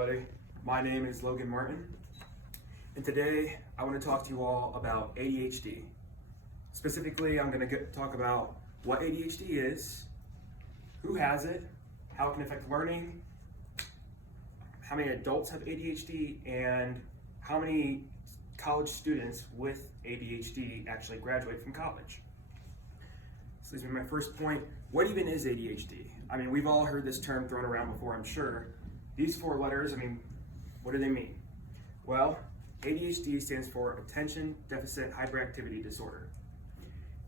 everybody. My name is Logan Martin, and today I want to talk to you all about ADHD. Specifically, I'm going to talk about what ADHD is, who has it, how it can affect learning, how many adults have ADHD, and how many college students with ADHD actually graduate from college. So this is my first point. What even is ADHD? I mean, we've all heard this term thrown around before, I'm sure. These four letters, what do they mean? Well, ADHD stands for Attention Deficit Hyperactivity Disorder.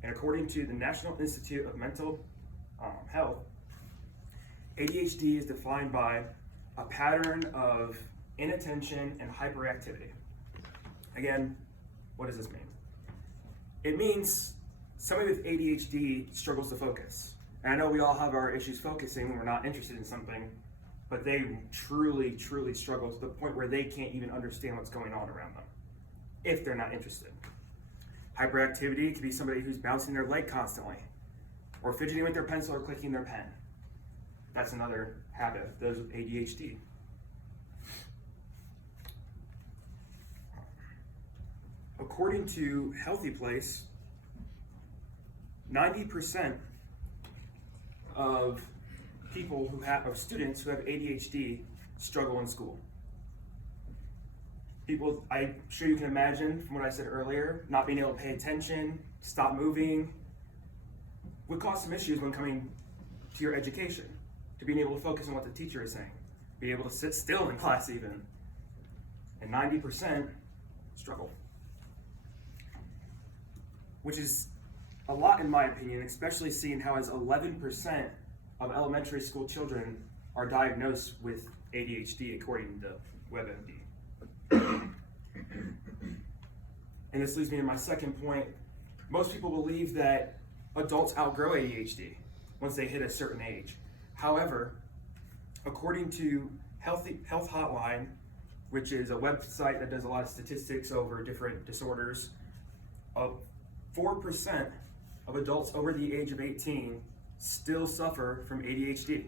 And according to the National Institute of Mental Health, ADHD is defined by a pattern of inattention and hyperactivity. Again, what does this mean? It means somebody with ADHD struggles to focus. And I know we all have our issues focusing when we're not interested in something, but they truly struggle to the point where they can't even understand what's going on around them if they're not interested. Hyperactivity could be somebody who's bouncing their leg constantly, or fidgeting with their pencil or clicking their pen. That's another habit of those with ADHD. According to Healthy Place, 90% of students who have ADHD struggle in school. People, I'm sure you can imagine from what I said earlier, not being able to pay attention, stop moving, would cause some issues when coming to your education, to being able to focus on what the teacher is saying, be able to sit still in class even. And 90% struggle, which is a lot in my opinion, especially seeing how as 11% of elementary school children are diagnosed with ADHD according to WebMD. And this leads me to my second point. Most people believe that adults outgrow ADHD once they hit a certain age. However, according to Health Hotline, which is a website that does a lot of statistics over different disorders, 4% of adults over the age of 18 still suffer from ADHD.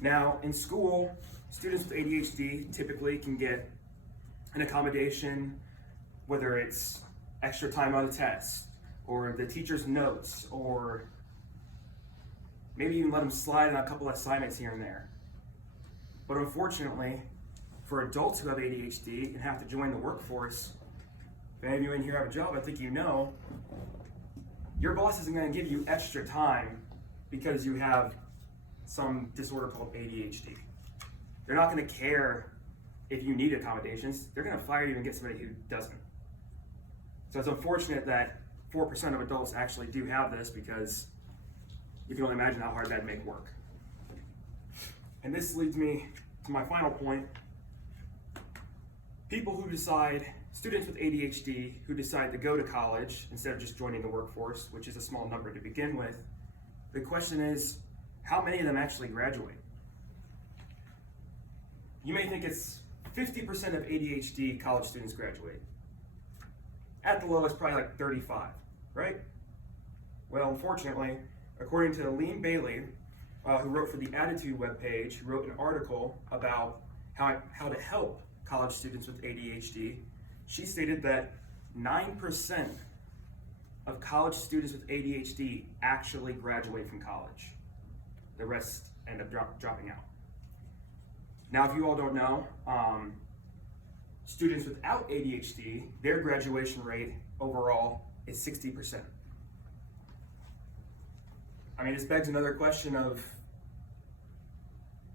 Now, in school, students with ADHD typically can get an accommodation, whether it's extra time on a test, or the teacher's notes, or maybe even let them slide on a couple assignments here and there. But unfortunately, for adults who have ADHD and have to join the workforce, if any of you in here have a job, I think you know, your boss isn't going to give you extra time because you have some disorder called ADHD. They're not going to care if you need accommodations. They're going to fire you and get somebody who doesn't. So it's unfortunate that 4% of adults actually do have this, because you can only imagine how hard that'd make work. And this leads me to my final point. Students with ADHD who decide to go to college instead of just joining the workforce, which is a small number to begin with, the question is, how many of them actually graduate? You may think it's 50% of ADHD college students graduate. At the lowest, probably like 35, right? Well, unfortunately, according to Lean Bailey, who wrote for the Attitude webpage, who wrote an article about how to help college students with ADHD, she stated that 9% of college students with ADHD actually graduate from college. The rest end up dropping out. Now, if you all don't know, students without ADHD, their graduation rate overall is 60%. This begs another question of,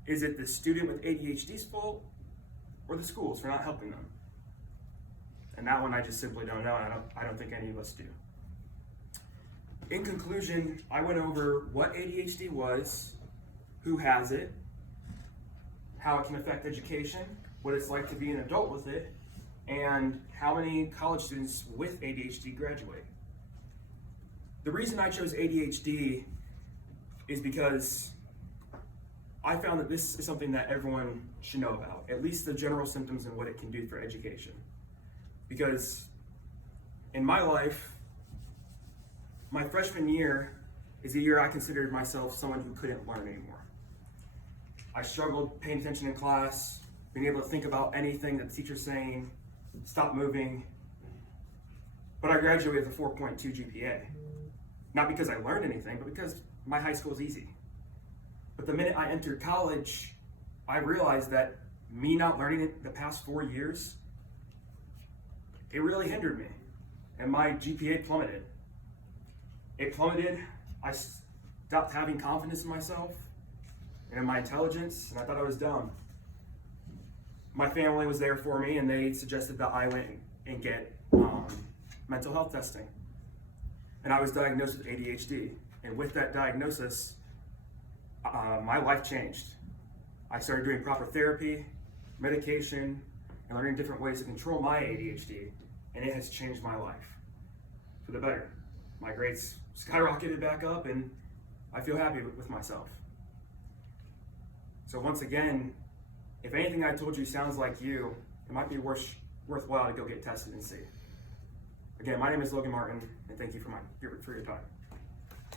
is it the student with ADHD's fault or the schools for not helping them? And that one I just simply don't know, and I don't think any of us do. In conclusion, I went over what ADHD was, who has it, how it can affect education, what it's like to be an adult with it, and how many college students with ADHD graduate. The reason I chose ADHD is because I found that this is something that everyone should know about, at least the general symptoms and what it can do for education. Because in my life, my freshman year is the year I considered myself someone who couldn't learn anymore. I struggled paying attention in class, being able to think about anything that the teacher's saying, stop moving. But I graduated with a 4.2 GPA. Not because I learned anything, but because my high school is easy. But the minute I entered college, I realized that me not learning it the past 4 years, it really hindered me. And my GPA plummeted. It plummeted. I stopped having confidence in myself and in my intelligence, and I thought I was dumb. My family was there for me, and they suggested that I went and get mental health testing. And I was diagnosed with ADHD. And with that diagnosis, my life changed. I started doing proper therapy, medication, and learning different ways to control my ADHD, and it has changed my life for the better. My grades skyrocketed back up, and I feel happy with myself. So once again, if anything I told you sounds like you, it might be worthwhile to go get tested and see. Again, my name is Logan Martin, and thank you for your time.